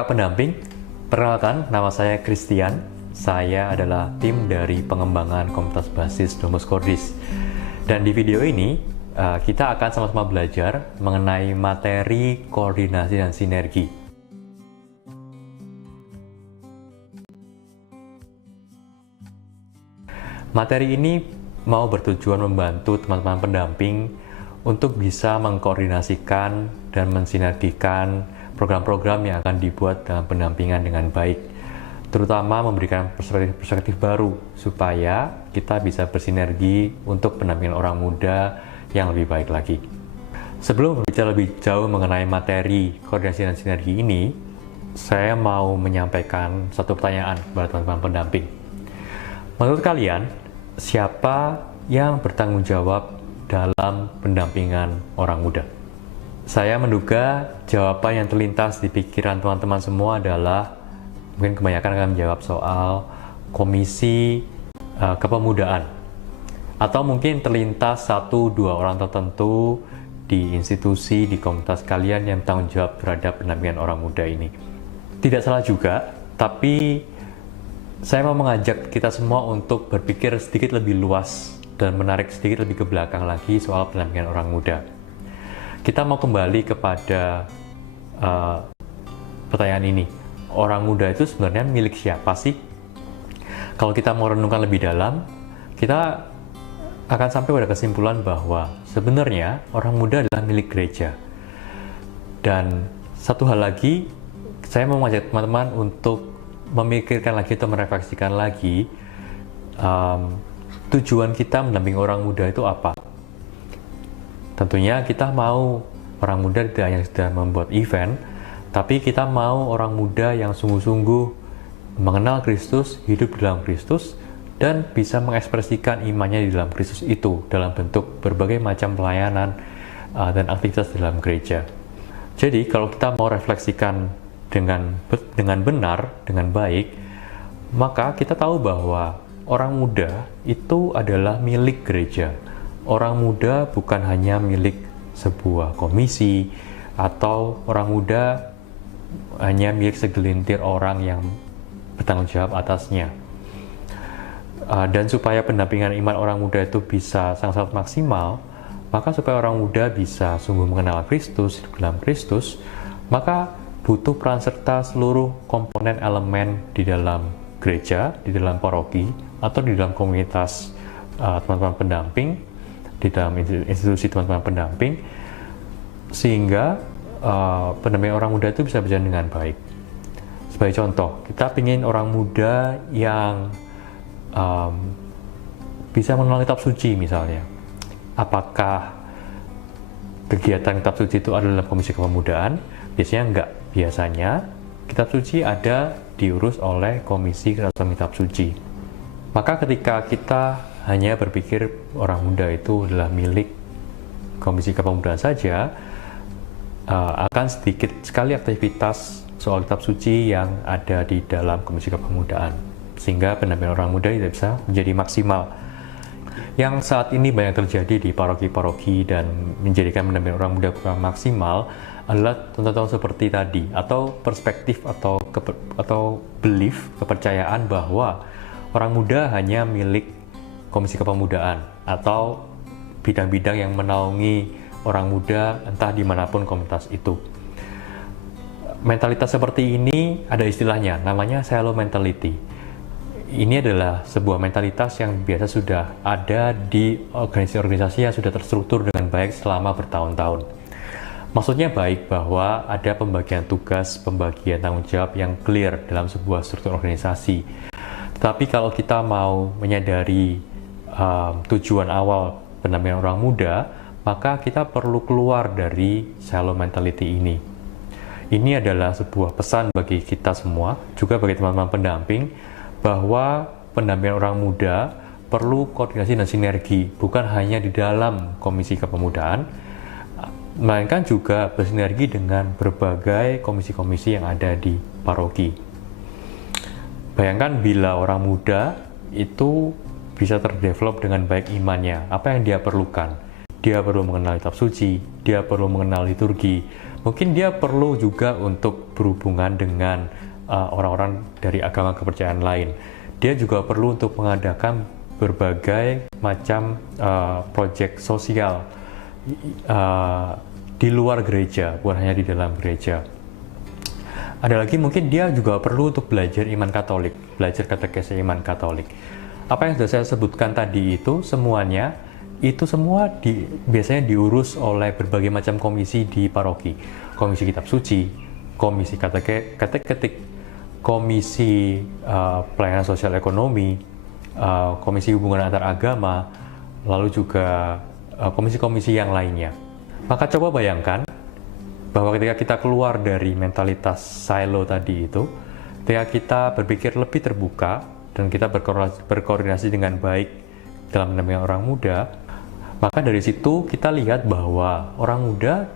Para pendamping, perkenalkan nama saya Christian. Saya adalah tim dari pengembangan komunitas basis Domus Cordis. Dan di video ini, kita akan sama-sama belajar mengenai materi koordinasi dan sinergi. Materi ini mau bertujuan membantu teman-teman pendamping untuk bisa mengkoordinasikan dan mensinergikan program-program yang akan dibuat dalam pendampingan dengan baik, terutama memberikan perspektif baru supaya kita bisa bersinergi untuk pendampingan orang muda yang lebih baik lagi. Sebelum berbicara lebih jauh mengenai materi koordinasi dan sinergi ini, saya mau menyampaikan satu pertanyaan kepada teman-teman pendamping. Menurut kalian, siapa yang bertanggung jawab dalam pendampingan orang muda? Saya menduga jawaban yang terlintas di pikiran teman-teman semua adalah mungkin kebanyakan akan menjawab soal komisi kepemudaan, atau mungkin terlintas 1-2 orang tertentu di institusi, di komunitas kalian yang bertanggung jawab terhadap pendampingan orang muda ini. Tidak salah juga, tapi saya mau mengajak kita semua untuk berpikir sedikit lebih luas dan menarik sedikit lebih ke belakang lagi soal pendampingan orang muda. Kita mau kembali kepada pertanyaan ini. Orang muda itu sebenarnya milik siapa sih? Kalau kita mau renungkan lebih dalam, kita akan sampai pada kesimpulan bahwa sebenarnya orang muda adalah milik gereja. Dan satu hal lagi, saya mau mengajak teman-teman untuk memikirkan lagi atau merefleksikan lagi tujuan kita mendampingi orang muda itu apa. Tentunya kita mau orang muda tidak hanya sudah membuat event, tapi kita mau orang muda yang sungguh-sungguh mengenal Kristus, hidup di dalam Kristus, dan bisa mengekspresikan imannya di dalam Kristus itu dalam bentuk berbagai macam pelayanan dan aktivitas dalam gereja. Jadi kalau kita mau refleksikan dengan benar, dengan baik, maka kita tahu bahwa orang muda itu adalah milik gereja. Orang muda bukan hanya milik sebuah komisi, atau orang muda hanya milik segelintir orang yang bertanggung jawab atasnya. Dan supaya pendampingan iman orang muda itu bisa sangat-sangat maksimal, maka supaya orang muda bisa sungguh mengenal Kristus, hidup dalam Kristus, maka butuh peran serta seluruh komponen elemen di dalam gereja, di dalam paroki, atau di dalam komunitas teman-teman pendamping, di dalam institusi teman-teman pendamping, sehingga pendampingan orang muda itu bisa berjalan dengan baik. Sebagai contoh, kita ingin orang muda yang bisa mengenal kitab suci misalnya. Apakah kegiatan kitab suci itu ada dalam komisi kepemudaan? Biasanya enggak. Biasanya kitab suci ada diurus oleh komisi kerasulan kitab suci. Maka ketika kita hanya berpikir orang muda itu adalah milik komisi kepemudaan saja, akan sedikit sekali aktivitas soal kitab suci yang ada di dalam komisi kepemudaan, sehingga pendampingan orang muda tidak bisa menjadi maksimal. Yang saat ini banyak terjadi di paroki-paroki dan menjadikan pendampingan orang muda kurang maksimal adalah contoh-contoh seperti tadi, atau perspektif atau belief, kepercayaan bahwa orang muda hanya milik komisi kepemudaan atau bidang-bidang yang menaungi orang muda entah dimanapun komunitas itu. Mentalitas seperti ini ada istilahnya, namanya silo mentality. Ini adalah sebuah mentalitas yang biasa sudah ada di organisasi-organisasi yang sudah terstruktur dengan baik selama bertahun-tahun. Maksudnya baik bahwa ada pembagian tugas, pembagian tanggung jawab yang clear dalam sebuah struktur organisasi. Tetapi kalau kita mau menyadari tujuan awal pendampingan orang muda, maka kita perlu keluar dari silo mentality ini. Ini adalah sebuah pesan bagi kita semua, juga bagi teman-teman pendamping, bahwa pendampingan orang muda perlu koordinasi dan sinergi, bukan hanya di dalam komisi kepemudaan, melainkan juga bersinergi dengan berbagai komisi-komisi yang ada di paroki. Bayangkan bila orang muda itu bisa terdevelop dengan baik imannya, apa yang dia perlukan? Dia perlu mengenal kitab suci, dia perlu mengenal liturgi, Mungkin dia perlu juga untuk berhubungan dengan orang-orang dari agama kepercayaan lain. Dia juga perlu untuk mengadakan berbagai macam proyek sosial di luar gereja, bukan hanya di dalam gereja. Ada lagi mungkin dia juga perlu untuk belajar iman Katolik, belajar katekese iman Katolik. Apa yang sudah saya sebutkan tadi itu semuanya, itu semua biasanya diurus oleh berbagai macam komisi di paroki. Komisi kitab suci, komisi kateketik, komisi pelayanan sosial ekonomi, komisi hubungan antar agama, lalu juga komisi-komisi yang lainnya. Maka coba bayangkan bahwa ketika kita keluar dari mentalitas silo tadi itu, ketika kita berpikir lebih terbuka dan kita berkoordinasi dengan baik dalam mendampingi orang muda, maka dari situ kita lihat bahwa orang muda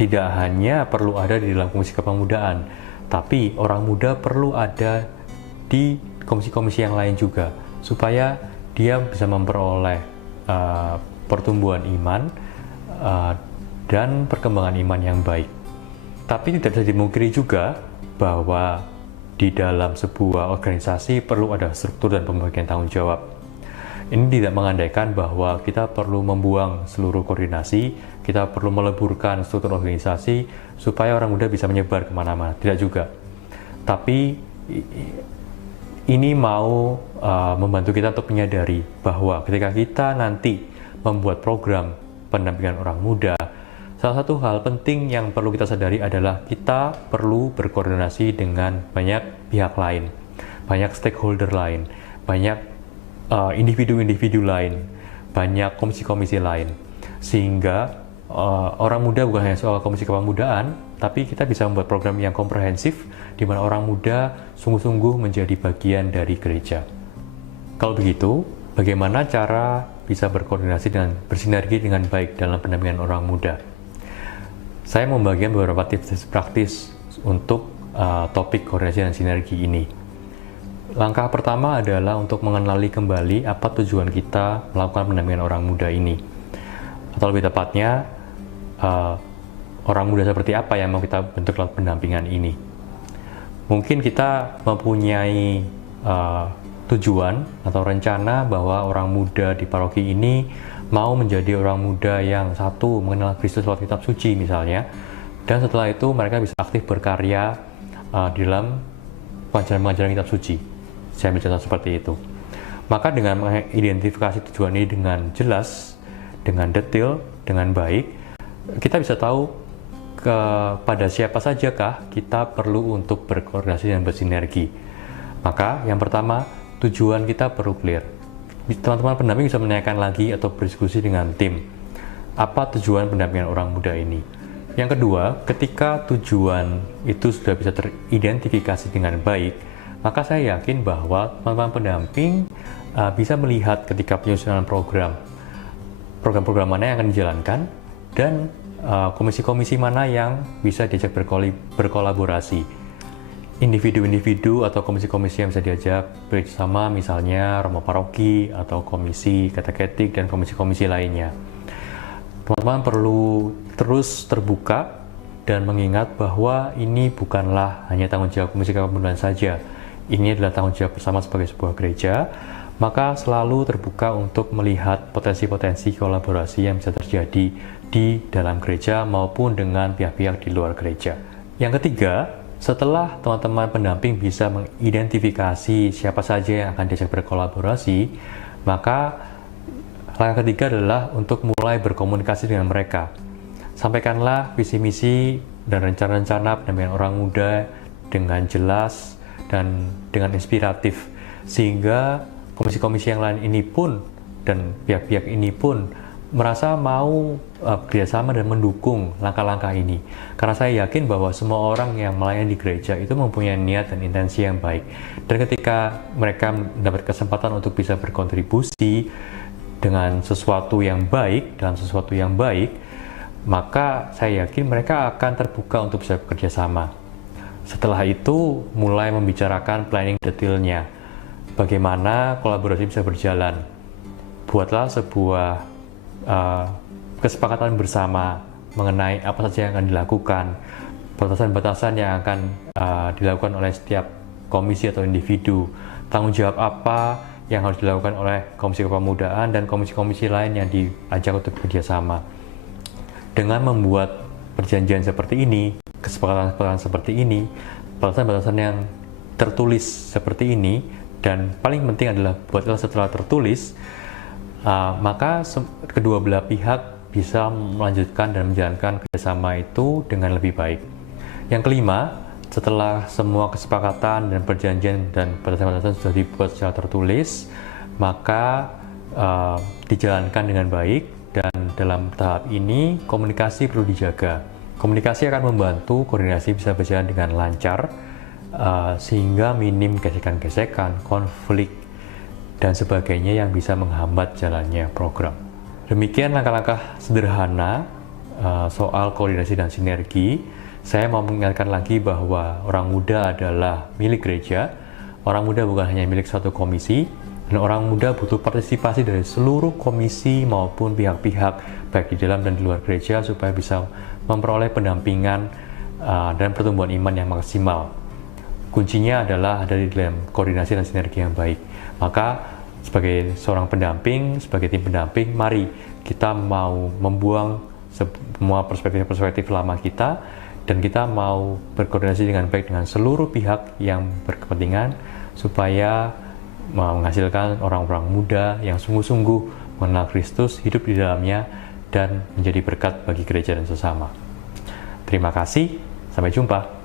tidak hanya perlu ada di dalam komisi kepemudaan, tapi orang muda perlu ada di komisi-komisi yang lain juga, supaya dia bisa memperoleh pertumbuhan iman dan perkembangan iman yang baik. Tapi tidak bisa dimungkiri juga bahwa di dalam sebuah organisasi perlu ada struktur dan pembagian tanggung jawab. Ini tidak mengandaikan bahwa kita perlu membuang seluruh koordinasi, kita perlu meleburkan struktur organisasi supaya orang muda bisa menyebar kemana-mana. Tidak juga. Tapi ini mau membantu kita untuk menyadari bahwa ketika kita nanti membuat program pendampingan orang muda, salah satu hal penting yang perlu kita sadari adalah kita perlu berkoordinasi dengan banyak pihak lain, banyak stakeholder lain, banyak individu-individu lain, banyak komisi-komisi lain, sehingga orang muda bukan hanya soal komisi kepemudaan, tapi kita bisa membuat program yang komprehensif di mana orang muda sungguh-sungguh menjadi bagian dari gereja. Kalau begitu, bagaimana cara bisa berkoordinasi dan bersinergi dengan baik dalam pendampingan orang muda? Saya membagikan beberapa tips praktis untuk topik koordinasi dan sinergi ini. Langkah pertama adalah untuk mengenali kembali apa tujuan kita melakukan pendampingan orang muda ini. Atau lebih tepatnya, orang muda seperti apa yang mau kita bentuk lewat pendampingan ini. Mungkin kita mempunyai tujuan atau rencana bahwa orang muda di paroki ini mau menjadi orang muda yang satu, mengenal Kristus lewat kitab suci misalnya, dan setelah itu mereka bisa aktif berkarya di dalam pengajaran-pengajaran kitab suci. Saya ambil contoh seperti itu. Maka dengan mengidentifikasi tujuan ini dengan jelas, dengan detail, dengan baik, kita bisa tahu kepada siapa sajakah kita perlu untuk berkoordinasi dan bersinergi. Maka yang pertama, tujuan kita perlu clear. Teman-teman pendamping bisa menanyakan lagi atau berdiskusi dengan tim. Apa tujuan pendampingan orang muda ini? Yang kedua, ketika tujuan itu sudah bisa teridentifikasi dengan baik, maka saya yakin bahwa teman-teman pendamping bisa melihat ketika penyusunan program-program mana yang akan dijalankan, dan komisi-komisi mana yang bisa diajak berkolaborasi. Individu-individu atau komisi-komisi yang bisa diajak bersama, misalnya Romo Paroki atau komisi kateketik dan komisi-komisi lainnya. Teman-teman perlu terus terbuka dan mengingat bahwa ini bukanlah hanya tanggung jawab komisi kepemudaan saja. Ini adalah tanggung jawab bersama sebagai sebuah gereja, maka selalu terbuka untuk melihat potensi-potensi kolaborasi yang bisa terjadi di dalam gereja maupun dengan pihak-pihak di luar gereja. Yang ketiga, setelah teman-teman pendamping bisa mengidentifikasi siapa saja yang akan diajak berkolaborasi, maka langkah ketiga adalah untuk mulai berkomunikasi dengan mereka. Sampaikanlah visi misi dan rencana-rencana pendampingan orang muda dengan jelas dan dengan inspiratif, sehingga komisi-komisi yang lain ini pun dan pihak-pihak ini pun merasa mau bekerjasama dan mendukung langkah-langkah ini. Karena saya yakin bahwa semua orang yang melayani di gereja itu mempunyai niat dan intensi yang baik. Dan ketika mereka mendapat kesempatan untuk bisa berkontribusi dengan sesuatu yang baik, dalam sesuatu yang baik, maka saya yakin mereka akan terbuka untuk bisa bekerja sama. Setelah itu, mulai membicarakan planning detailnya. Bagaimana kolaborasi bisa berjalan. Buatlah sebuah kesepakatan bersama mengenai apa saja yang akan dilakukan, batasan-batasan yang akan dilakukan oleh setiap komisi atau individu, tanggung jawab apa yang harus dilakukan oleh Komisi Kepemudaan dan komisi-komisi lain yang diajak untuk bekerjasama. Dengan membuat perjanjian seperti ini, kesepakatan-kesepakatan seperti ini, batasan-batasan yang tertulis seperti ini, dan paling penting adalah buatlah setelah tertulis, maka kedua belah pihak bisa melanjutkan dan menjalankan kerjasama itu dengan lebih baik. Yang kelima, setelah semua kesepakatan dan perjanjian dan batasan-batasan sudah dibuat secara tertulis, maka dijalankan dengan baik, dan dalam tahap ini komunikasi perlu dijaga. Komunikasi akan membantu koordinasi bisa berjalan dengan lancar, sehingga minim gesekan-gesekan, konflik, dan sebagainya yang bisa menghambat jalannya program. Demikian langkah-langkah sederhana soal koordinasi dan sinergi. Saya mau mengingatkan lagi bahwa orang muda adalah milik gereja. Orang muda bukan hanya milik satu komisi, dan orang muda butuh partisipasi dari seluruh komisi maupun pihak-pihak baik di dalam dan di luar gereja supaya bisa memperoleh pendampingan dan pertumbuhan iman yang maksimal. Kuncinya adalah dari dalam koordinasi dan sinergi yang baik. Maka sebagai seorang pendamping, sebagai tim pendamping, mari kita mau membuang semua perspektif-perspektif lama kita, dan kita mau berkoordinasi dengan baik dengan seluruh pihak yang berkepentingan supaya menghasilkan orang-orang muda yang sungguh-sungguh mengenal Kristus, hidup di dalamnya, dan menjadi berkat bagi gereja dan sesama. Terima kasih, sampai jumpa.